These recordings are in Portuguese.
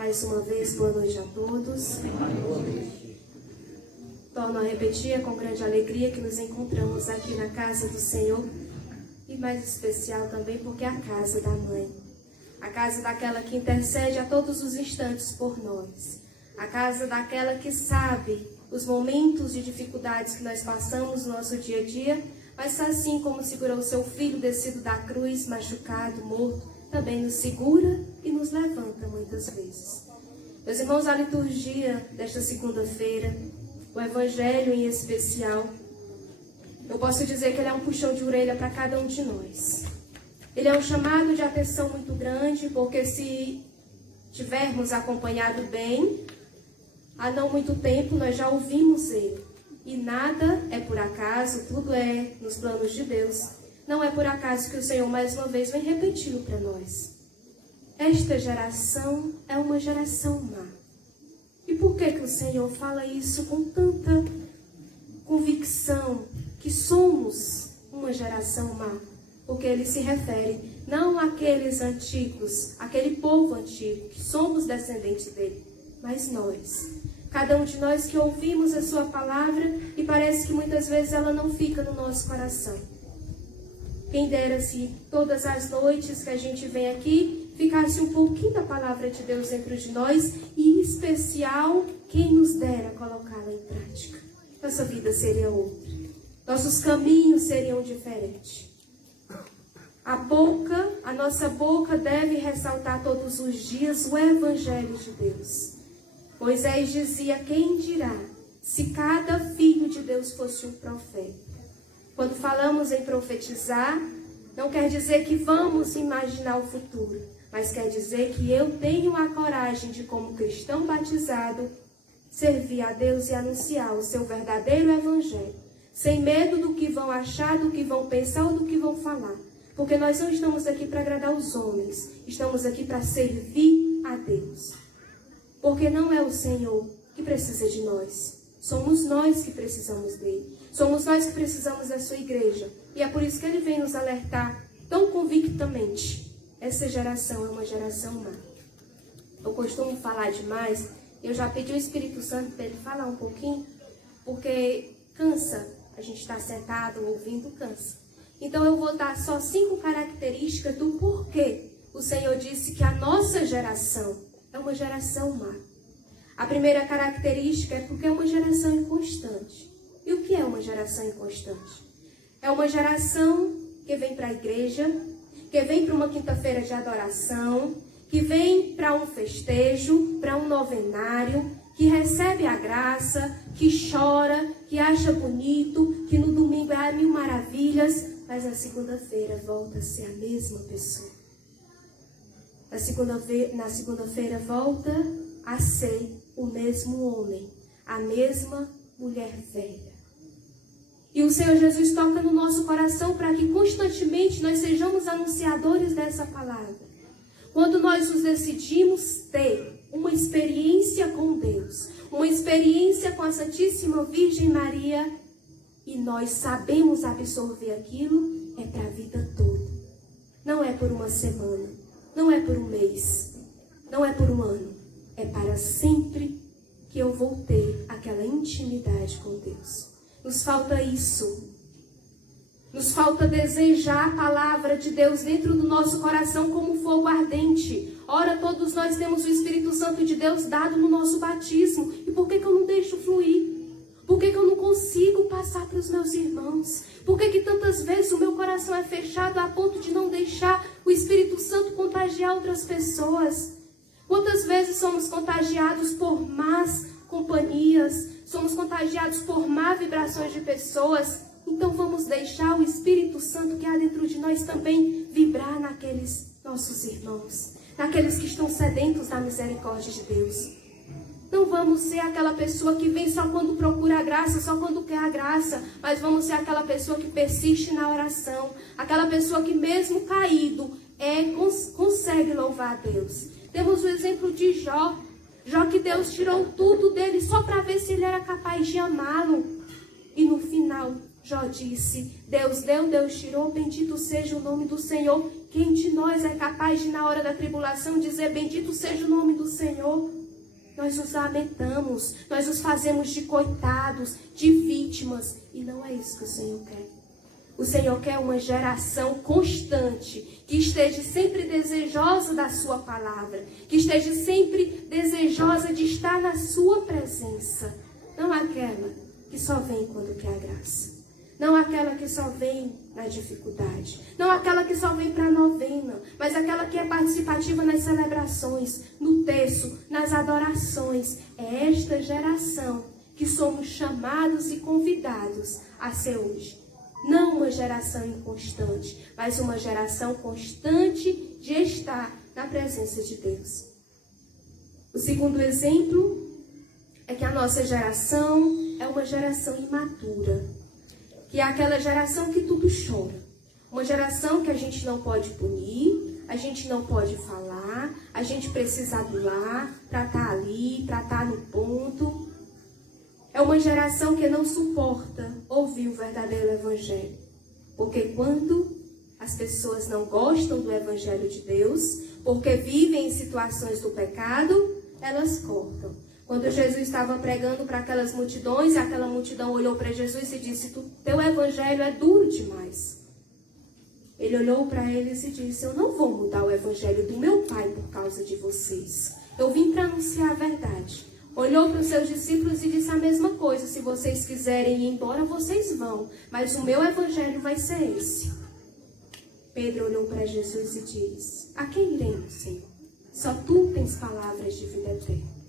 Mais uma vez, boa noite a todos. Torno a repetir, é com grande alegria que nos encontramos aqui na casa do Senhor. E mais especial também porque é a casa da Mãe. A casa daquela que intercede a todos os instantes por nós. A casa daquela que sabe os momentos de dificuldades que nós passamos no nosso dia a dia, mas assim como segurou o seu filho descido da cruz, machucado, morto, também nos segura e nos levanta muitas vezes. Meus irmãos, a liturgia desta segunda-feira, o Evangelho em especial, eu posso dizer que ele é um puxão de orelha para cada um de nós. Ele é um chamado de atenção muito grande, porque se tivermos acompanhado bem, há não muito tempo nós já ouvimos ele. E nada é por acaso, tudo é nos planos de Deus. Não é por acaso que o Senhor mais uma vez vem repetindo para nós. Esta geração é uma geração má. E por que o Senhor fala isso com tanta convicção, que somos uma geração má? Porque ele se refere não àqueles antigos, aquele povo antigo, que somos descendentes dele, mas nós. Cada um de nós que ouvimos a sua palavra e parece que muitas vezes ela não fica no nosso coração. Quem dera se todas as noites que a gente vem aqui ficasse um pouquinho da palavra de Deus dentro de nós e em especial quem nos dera colocá-la em prática. Nossa vida seria outra. Nossos caminhos seriam diferentes. A nossa boca deve ressaltar todos os dias o Evangelho de Deus. Moisés dizia, quem dirá, se cada filho de Deus fosse um profeta? Quando falamos em profetizar, não quer dizer que vamos imaginar o futuro, mas quer dizer que eu tenho a coragem de, como cristão batizado, servir a Deus e anunciar o seu verdadeiro Evangelho, sem medo do que vão achar, do que vão pensar ou do que vão falar. Porque nós não estamos aqui para agradar os homens, estamos aqui para servir a Deus. Porque não é o Senhor que precisa de nós, somos nós que precisamos dele. Somos nós que precisamos da sua igreja. E é por isso que ele vem nos alertar tão convictamente. Essa geração é uma geração má. Eu costumo falar demais, eu já pedi ao Espírito Santo para ele falar um pouquinho, porque cansa, a gente está sentado ouvindo, cansa. Então eu vou dar só 5 características do porquê o Senhor disse que a nossa geração é uma geração má. A primeira característica é porque é uma geração inconstante. E o que é uma geração inconstante? É uma geração que vem para a igreja, que vem para uma quinta-feira de adoração, que vem para um festejo, para um novenário, que recebe a graça, que chora, que acha bonito, que no domingo é 1000 maravilhas, mas na segunda-feira volta a ser a mesma pessoa. Na segunda-feira volta a ser o mesmo homem, a mesma mulher velha. E o Senhor Jesus toca no nosso coração para que constantemente nós sejamos anunciadores dessa palavra. Quando nós nos decidimos ter uma experiência com Deus, uma experiência com a Santíssima Virgem Maria, e nós sabemos absorver aquilo, é para a vida toda. Não é por uma semana, não é por um mês, não é por um ano. É para sempre que eu vou ter aquela intimidade com Deus. Nos falta isso. Nos falta desejar a palavra de Deus dentro do nosso coração como fogo ardente. Ora, todos nós temos o Espírito Santo de Deus dado no nosso batismo. E por que eu não deixo fluir? Por que eu não consigo passar para os meus irmãos? Por que tantas vezes o meu coração é fechado a ponto de não deixar o Espírito Santo contagiar outras pessoas? Quantas vezes somos contagiados por más companhias, somos contagiados por má vibrações de pessoas? Então vamos deixar o Espírito Santo que há dentro de nós também vibrar naqueles nossos irmãos, naqueles que estão sedentos da misericórdia de Deus. Não vamos ser aquela pessoa que vem só quando procura a graça, só quando quer a graça, mas vamos ser aquela pessoa que persiste na oração, aquela pessoa que mesmo caído consegue louvar a Deus. Temos o exemplo de Jó. Jó, que Deus tirou tudo dele só para ver se ele era capaz de amá-lo. E no final, Jó disse, Deus deu, Deus tirou, bendito seja o nome do Senhor. Quem de nós é capaz de, na hora da tribulação, dizer, bendito seja o nome do Senhor? Nós os lamentamos, nós os fazemos de coitados, de vítimas, e não é isso que o Senhor quer. O Senhor quer uma geração constante, que esteja sempre desejosa da sua palavra, que esteja sempre desejosa de estar na sua presença. Não aquela que só vem quando quer a graça. Não aquela que só vem na dificuldade. Não aquela que só vem para a novena, mas aquela que é participativa nas celebrações, no terço, nas adorações. É esta geração que somos chamados e convidados a ser hoje. Não uma geração inconstante, mas uma geração constante de estar na presença de Deus. O segundo exemplo é que a nossa geração é uma geração imatura, que é aquela geração que tudo chora. Uma geração que a gente não pode punir, a gente não pode falar, a gente precisa adular para estar ali, para estar no ponto. É uma geração que não suporta ouvir o verdadeiro evangelho. Porque quando as pessoas não gostam do evangelho de Deus, porque vivem em situações do pecado, elas cortam. Quando Jesus estava pregando para aquelas multidões, aquela multidão olhou para Jesus e disse, teu evangelho é duro demais. Ele olhou para eles e disse, eu não vou mudar o evangelho do meu Pai por causa de vocês. Eu vim para anunciar a verdade. Olhou para os seus discípulos e disse a mesma coisa. Se vocês quiserem ir embora, vocês vão. Mas o meu evangelho vai ser esse. Pedro olhou para Jesus e disse, a quem iremos, Senhor? Só tu tens palavras de vida eterna.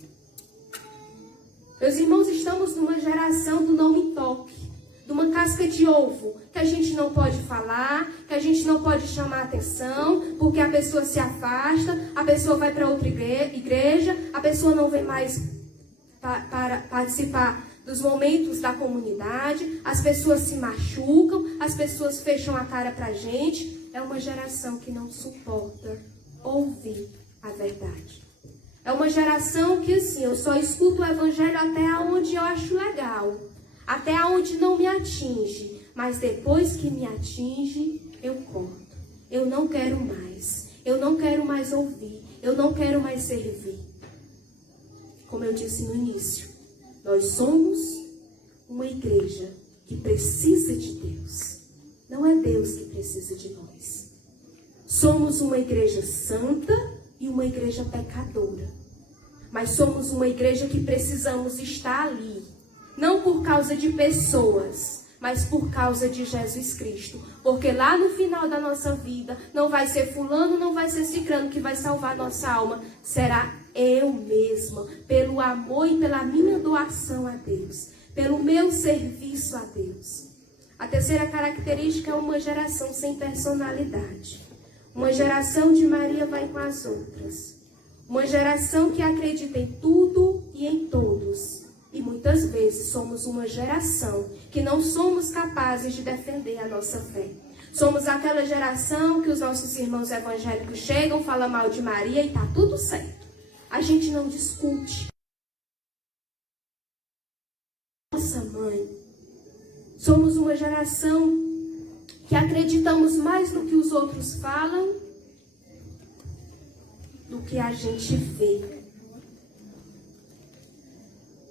Meus irmãos, estamos numa geração do não me toque. De uma casca de ovo, que a gente não pode falar, que a gente não pode chamar atenção, porque a pessoa se afasta, a pessoa vai para outra igreja, a pessoa não vem mais para participar dos momentos da comunidade, as pessoas se machucam, as pessoas fecham a cara para a gente. É uma geração que não suporta ouvir a verdade. É uma geração que, assim, eu só escuto o evangelho até onde eu acho legal, até onde não me atinge, mas depois que me atinge, eu corto. Eu não quero mais ouvir, eu não quero mais servir. Como eu disse no início, nós somos uma igreja que precisa de Deus. Não é Deus que precisa de nós. Somos uma igreja santa e uma igreja pecadora. Mas somos uma igreja que precisamos estar ali. Não por causa de pessoas, mas por causa de Jesus Cristo. Porque lá no final da nossa vida, não vai ser fulano, não vai ser cicrano que vai salvar nossa alma. Será eu mesma, pelo amor e pela minha doação a Deus, pelo meu serviço a Deus. A terceira característica é uma geração sem personalidade. Uma geração de Maria vai com as outras. Uma geração que acredita em tudo e em todos. E muitas vezes somos uma geração que não somos capazes de defender a nossa fé. Somos aquela geração que os nossos irmãos evangélicos chegam, falam mal de Maria e está tudo certo. A gente não discute. Nossa mãe. Somos uma geração que acreditamos mais no que os outros falam do que a gente vê.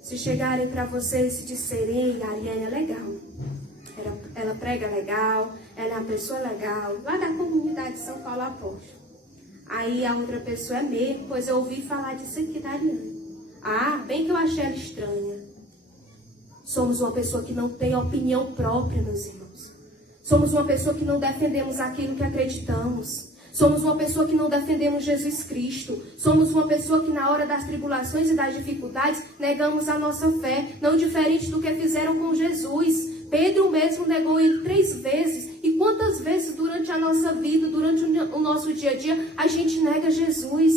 Se chegarem para vocês e disserem, a Ariane é legal, ela prega legal, ela é uma pessoa legal, lá da comunidade de São Paulo Apóstolo. Aí a outra pessoa é mesmo, pois eu ouvi falar disso aqui da Ariane. Ah, bem que eu achei ela estranha. Somos uma pessoa que não tem opinião própria, meus irmãos. Somos uma pessoa que não defendemos aquilo que acreditamos. Somos uma pessoa que não defendemos Jesus Cristo. Somos uma pessoa que na hora das tribulações e das dificuldades negamos a nossa fé, não diferente do que fizeram com Jesus. Pedro mesmo negou ele 3 vezes. E quantas vezes durante a nossa vida, durante o nosso dia a dia, a gente nega Jesus?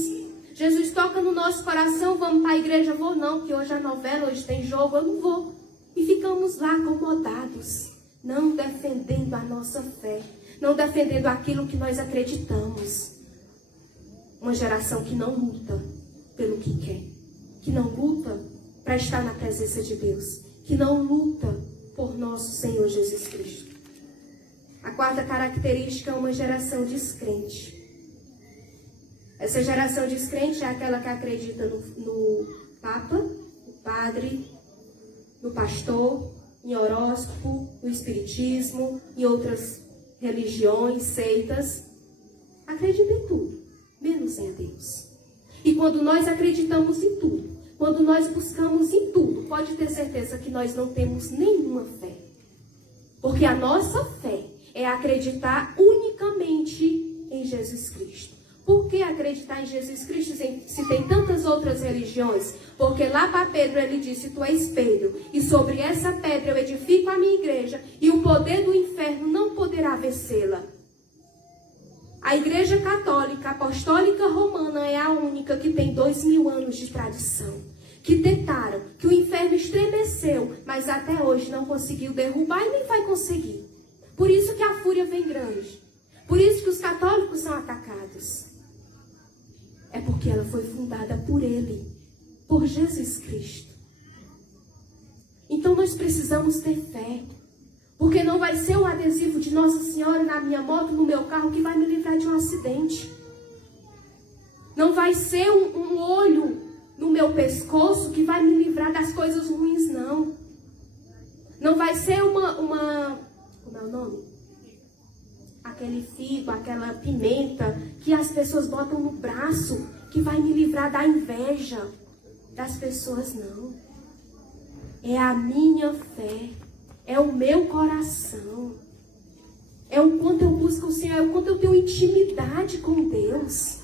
Jesus toca no nosso coração, vamos para a igreja? Vou não, porque hoje é novela, hoje tem jogo, eu não vou. E ficamos lá acomodados, não defendendo a nossa fé, não defendendo aquilo que nós acreditamos. Uma geração que não luta pelo que quer, que não luta para estar na presença de Deus, que não luta por nosso Senhor Jesus Cristo. A quarta característica é uma geração descrente. Essa geração descrente é aquela que acredita no Papa, no Padre, no pastor, em horóscopo, no Espiritismo, em outras religiões, seitas. Acredita em tudo, menos em Deus. E quando nós acreditamos em tudo, quando nós buscamos em tudo, pode ter certeza que nós não temos nenhuma fé. Porque a nossa fé é acreditar unicamente em Jesus Cristo. Por que acreditar em Jesus Cristo se tem tantas outras religiões? Porque lá para Pedro ele disse, tu és Pedro, e sobre essa pedra eu edifico a minha igreja, e o poder do inferno não poderá vencê-la. A Igreja Católica Apostólica Romana é a única que tem 2000 anos de tradição. Que tentaram, que o inferno estremeceu, mas até hoje não conseguiu derrubar e nem vai conseguir. Por isso que a fúria vem grande. Por isso que os católicos são atacados. É porque ela foi fundada por Ele, por Jesus Cristo. Então nós precisamos ter fé. Porque não vai ser um adesivo de Nossa Senhora na minha moto, no meu carro, que vai me livrar de um acidente. Não vai ser um olho no meu pescoço que vai me livrar das coisas ruins, não. Não vai ser como é o nome? Aquele figo, aquela pimenta que as pessoas botam no braço, que vai me livrar da inveja das pessoas, não. É a minha fé. É o meu coração. É o quanto eu busco o Senhor. É o quanto eu tenho intimidade com Deus.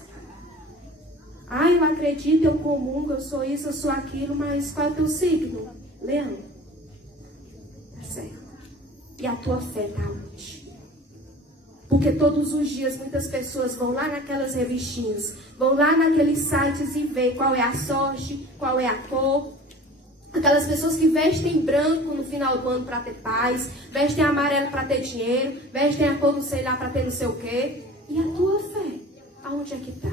Ah, eu acredito, eu comungo, eu sou isso, eu sou aquilo, mas qual é o teu signo? Leão. Tá certo. E a tua fé está onde? Porque todos os dias muitas pessoas vão lá naquelas revistinhas, vão lá naqueles sites e vê qual é a sorte, qual é a cor. Aquelas pessoas que vestem branco no final do ano para ter paz, vestem amarelo para ter dinheiro, vestem a cor não sei lá para ter não sei o quê. E a tua fé, aonde é que está?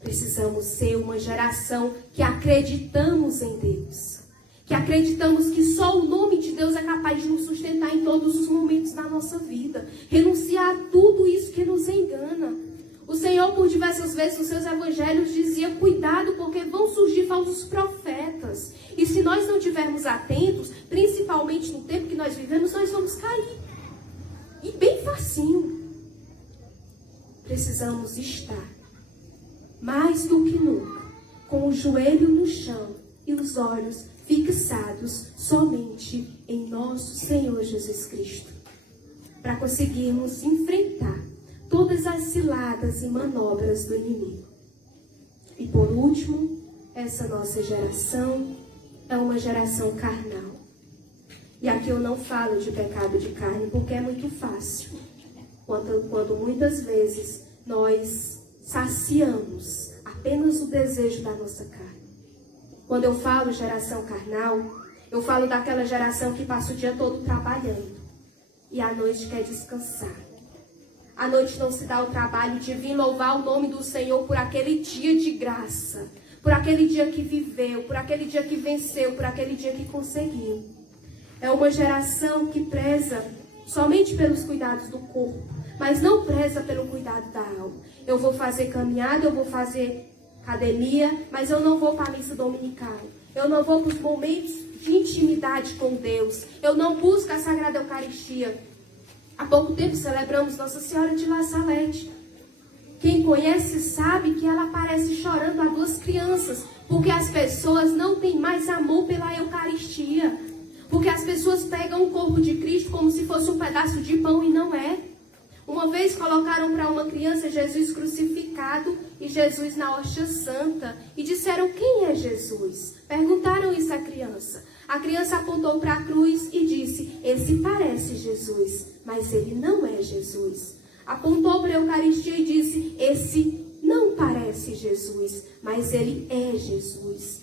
Precisamos ser uma geração que acreditamos em Deus. Que acreditamos que só o nome de Deus é capaz de nos sustentar em todos os momentos da nossa vida. Renunciar a tudo isso que nos engana. O Senhor, por diversas vezes, nos seus evangelhos, dizia, cuidado, porque vão surgir falsos profetas. E se nós não estivermos atentos, principalmente no tempo que nós vivemos, nós vamos cair. E bem facinho. Precisamos estar, mais do que nunca, com o joelho no chão e os olhos fixados somente em nosso Senhor Jesus Cristo. Para conseguirmos enfrentar todas as ciladas e manobras do inimigo. E por último, essa nossa geração é uma geração carnal. E aqui eu não falo de pecado de carne porque é muito fácil. Quando muitas vezes nós saciamos apenas o desejo da nossa carne. Quando eu falo geração carnal, eu falo daquela geração que passa o dia todo trabalhando e à noite quer descansar. À noite não se dá o trabalho de vir louvar o nome do Senhor por aquele dia de graça, por aquele dia que viveu, por aquele dia que venceu, por aquele dia que conseguiu. É uma geração que preza somente pelos cuidados do corpo, mas não preza pelo cuidado da alma. Eu vou fazer caminhada, eu vou fazer academia, mas eu não vou para a missa dominical. Eu não vou para os momentos de intimidade com Deus. Eu não busco a Sagrada Eucaristia. Há pouco tempo celebramos Nossa Senhora de La Salete. Quem conhece sabe que ela aparece chorando a duas crianças, porque as pessoas não têm mais amor pela Eucaristia. Porque as pessoas pegam o corpo de Cristo como se fosse um pedaço de pão e não é. Uma vez colocaram para uma criança Jesus crucificado e Jesus na hóstia santa. E disseram, quem é Jesus? Perguntaram isso à criança. A criança apontou para a cruz e disse, esse parece Jesus, mas ele não é Jesus. Apontou para a Eucaristia e disse, esse não parece Jesus, mas ele é Jesus.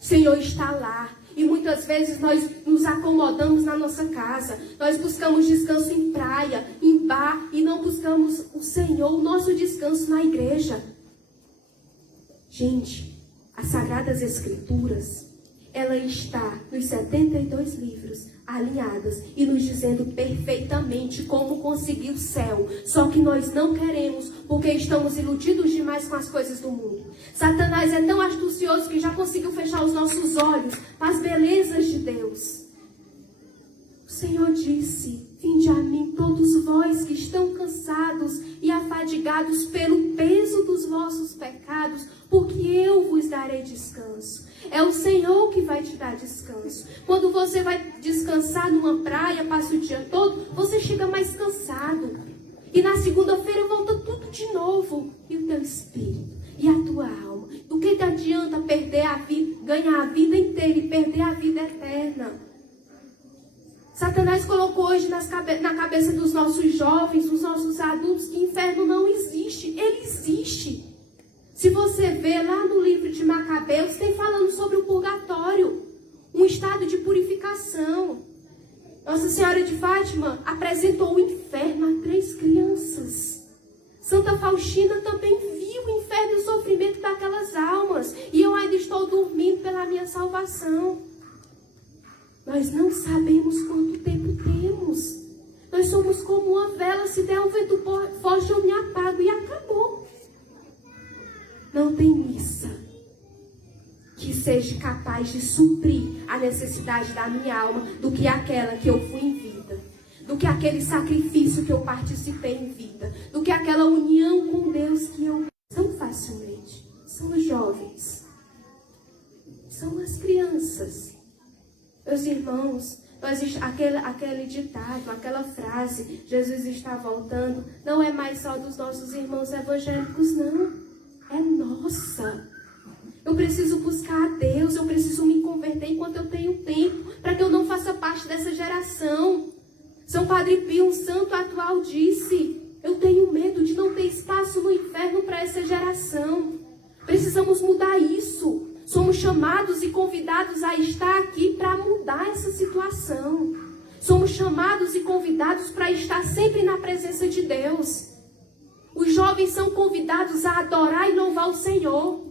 O Senhor está lá. E muitas vezes nós nos acomodamos na nossa casa. Nós buscamos descanso em praia, em bar, e não buscamos o Senhor, o nosso descanso na igreja. Gente, as Sagradas Escrituras, ela está nos 72 livros alinhadas e nos dizendo perfeitamente como conseguir o céu. Só que nós não queremos, porque estamos iludidos demais com as coisas do mundo. Satanás é tão astucioso que já conseguiu fechar os nossos olhos para as belezas de Deus. O Senhor disse: vinde a mim todos vós que estão cansados e afadigados pelo peso dos vossos pecados, porque eu vos darei descanso. É o Senhor que vai te dar descanso. Quando você vai descansar numa praia, passa o dia todo, você chega mais cansado. E na segunda-feira volta tudo de novo. E o teu espírito, e a tua alma. Do que adianta perder a vida, ganhar a vida inteira e perder a vida eterna? Satanás colocou hoje na cabeça dos nossos jovens, dos nossos adultos, que inferno não existe. Ele existe. Se você vê lá no livro de Macabeus, tem falando sobre o purgatório, um estado de purificação. Nossa Senhora de Fátima apresentou o inferno a 3 crianças. Santa Faustina também viu o inferno e o sofrimento daquelas almas. E eu ainda estou dormindo pela minha salvação. Nós não sabemos quanto tempo temos. Nós somos como uma vela, se der um vento forte eu me apago e acabou. Não tem missa que seja capaz de suprir a necessidade da minha alma do que aquela que eu fui em vida, do que aquele sacrifício que eu participei em vida, do que aquela união com Deus que eu tão facilmente. São os jovens, são as crianças. Meus irmãos, aquele ditado, aquela frase, Jesus está voltando, não é mais só dos nossos irmãos evangélicos, não. É nossa. Eu preciso buscar a Deus, eu preciso me converter enquanto eu tenho tempo, para que eu não faça parte dessa geração. São Padre Pio, um santo atual, disse: eu tenho medo de não ter espaço no inferno para essa geração. Precisamos mudar isso. Somos chamados e convidados a estar aqui para mudar essa situação. Somos chamados e convidados para estar sempre na presença de Deus. Os jovens são convidados a adorar e louvar o Senhor.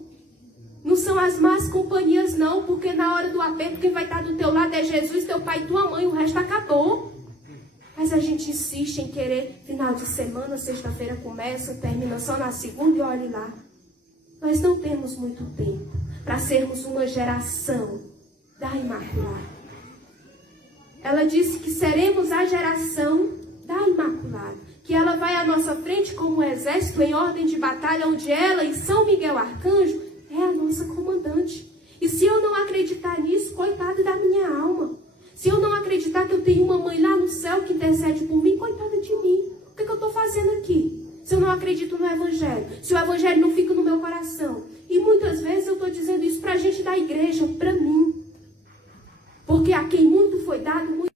Não são as más companhias, não, porque na hora do aperto quem vai estar do teu lado é Jesus, teu pai e tua mãe, o resto acabou. Mas a gente insiste em querer final de semana, sexta-feira começa, termina só na segunda e olhe lá. Nós não temos muito tempo para sermos uma geração da Imaculada. Ela disse que seremos a geração da Imaculada, que ela vai à nossa frente como um exército em ordem de batalha, onde ela e São Miguel Arcanjo é a nossa comandante. E se eu não acreditar nisso, coitada da minha alma. Se eu não acreditar que eu tenho uma mãe lá no céu que intercede por mim, coitada de mim. O que eu estou fazendo aqui? Se eu não acredito no Evangelho, se o Evangelho não fica no meu coração. E muitas vezes eu estou dizendo isso para a gente da igreja, para mim. Porque a quem muito foi dado, muito.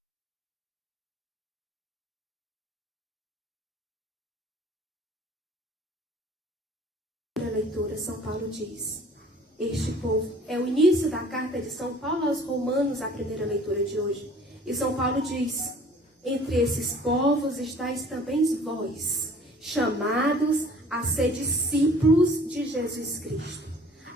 Na leitura, São Paulo diz: este povo, é o início da carta de São Paulo aos Romanos, a primeira leitura de hoje. E São Paulo diz: entre esses povos estáis também vós, chamados a ser discípulos de Jesus Cristo.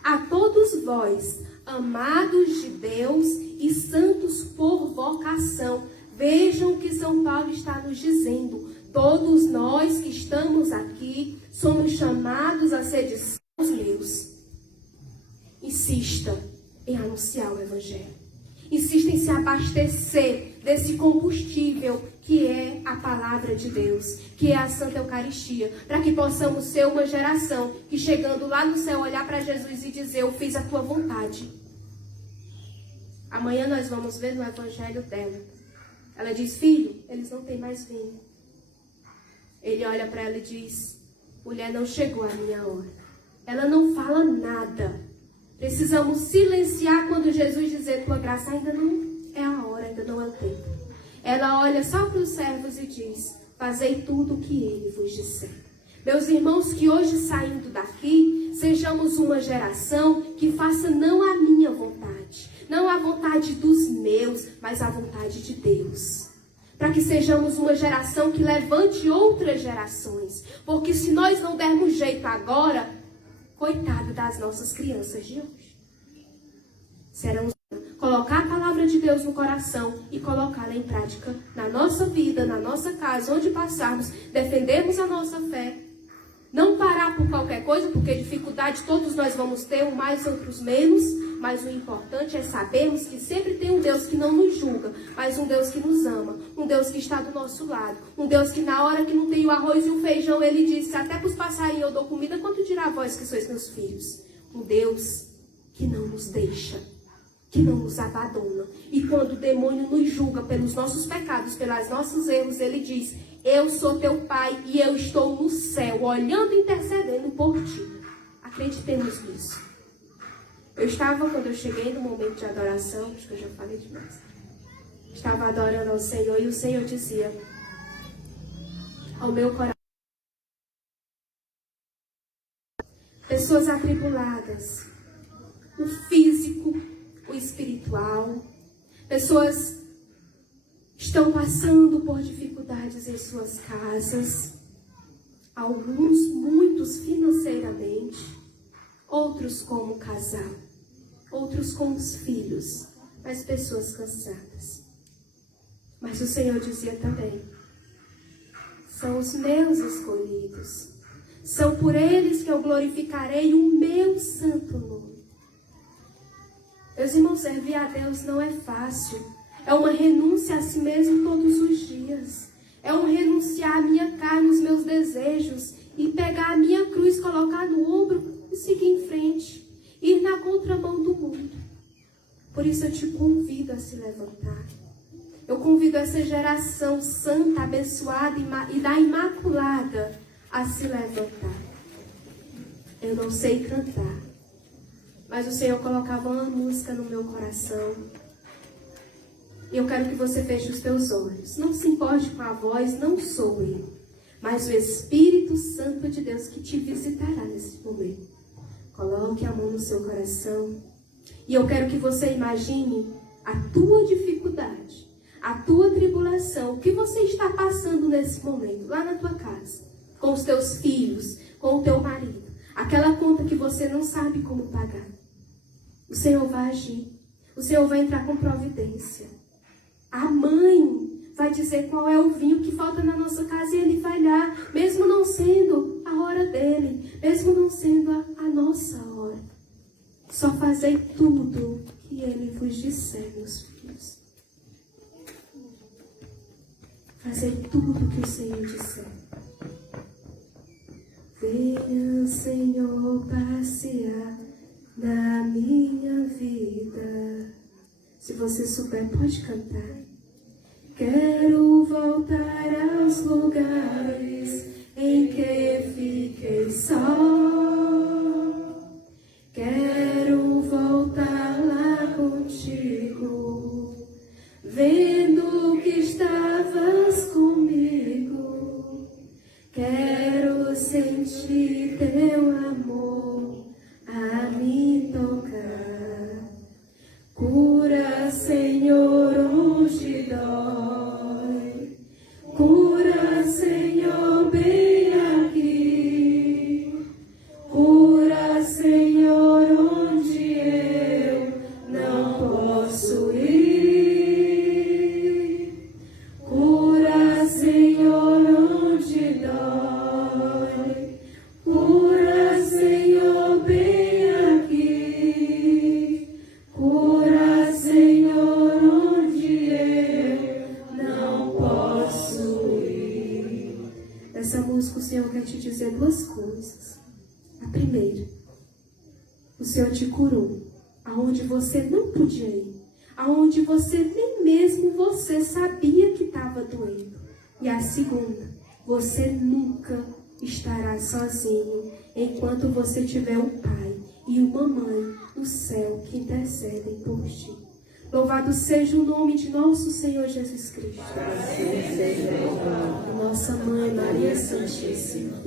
A todos vós, amados de Deus e santos por vocação. Vejam o que São Paulo está nos dizendo. Todos nós que estamos aqui somos chamados a ser discípulos meus. Insista em anunciar o Evangelho. Insista em se abastecer desse combustível que é a palavra de Deus, que é a Santa Eucaristia, para que possamos ser uma geração que, chegando lá no céu, olhar para Jesus e dizer: eu fiz a tua vontade. Amanhã nós vamos ver no Evangelho dela. Ela diz: filho, eles não têm mais vinho. Ele olha para ela e diz: mulher, não chegou a minha hora. Ela não fala nada. Precisamos silenciar quando Jesus dizer: tua graça ainda não é a hora, ainda não é o tempo. Ela olha só para os servos e diz: fazei tudo o que ele vos disser. Meus irmãos, que hoje, saindo daqui, sejamos uma geração que faça não a minha vontade, não a vontade dos meus, mas a vontade de Deus. Para que sejamos uma geração que levante outras gerações. Porque se nós não dermos jeito agora, coitado das nossas crianças de hoje. Serão de Deus no coração e colocá-la em prática na nossa vida, na nossa casa, onde passarmos, defendermos a nossa fé. Não parar por qualquer coisa, porque dificuldade todos nós vamos ter, uns mais, outros menos. Mas o importante é sabermos que sempre tem um Deus que não nos julga, mas um Deus que nos ama, um Deus que está do nosso lado, um Deus que na hora que não tem o arroz e o feijão, Ele disse, até para os passarinhos eu dou comida, quanto dirá vós que sois meus filhos? Um Deus que não nos deixa, que não nos abandona. E quando o demônio nos julga pelos nossos pecados, pelos nossos erros, ele diz, eu sou teu pai e eu estou no céu, olhando e intercedendo por ti. Acreditemos nisso. Eu estava, quando eu cheguei no momento de adoração, acho que eu já falei demais, estava adorando ao Senhor e o Senhor dizia ao meu coração, pessoas atribuladas, o físico, o espiritual, pessoas estão passando por dificuldades em suas casas, alguns, muitos financeiramente, outros como casal, outros com os filhos, mas pessoas cansadas. Mas o Senhor dizia também, são os meus escolhidos, são por eles que eu glorificarei o meu santo nome. Meus irmãos, servir a Deus não é fácil, é uma renúncia a si mesmo todos os dias, é um renunciar à minha carne, os meus desejos, e pegar a minha cruz, colocar no ombro e seguir em frente, ir na contramão do mundo. Por isso eu te convido a se levantar. Eu convido essa geração santa, abençoada e da Imaculada a se levantar. Eu não sei cantar, mas o Senhor colocava uma música no meu coração. E eu quero que você feche os teus olhos. Não se importe com a voz, não sou eu, mas o Espírito Santo de Deus que te visitará nesse momento. Coloque a mão no seu coração. E eu quero que você imagine a tua dificuldade, a tua tribulação, o que você está passando nesse momento, lá na tua casa, com os teus filhos, com o teu marido, aquela conta que você não sabe como pagar. O Senhor vai agir, o Senhor vai entrar com providência. A mãe vai dizer qual é o vinho que falta na nossa casa e Ele vai dar, mesmo não sendo a hora dele, mesmo não sendo a nossa hora. Só fazei tudo que Ele vos disser, meus filhos. Fazei tudo que o Senhor disser. Venha, Senhor, passear na minha vida. Se você souber, pode cantar. Quero voltar aos lugares em que fiquei só. Quero voltar lá contigo, vendo que estavas comigo. Quero sentir teu amor a me tocar. Cura, Senhor, onde dói. Cura, Senhor, bem aqui. Cura, Senhor, onde eu não posso ir. Cura, Senhor, onde dói. Cura, Senhor, bem aqui. Cura, Senhor, onde eu não posso ir. Essa música o Senhor quer te dizer duas coisas. A primeira, o Senhor te curou aonde você não podia ir, aonde você nem mesmo você sabia que estava doendo. E a segunda, você nunca estará sozinho enquanto você tiver um pai e uma mãe no céu que intercedem por ti. Louvado seja o nome de nosso Senhor Jesus Cristo. Nossa Mãe Maria Santíssima.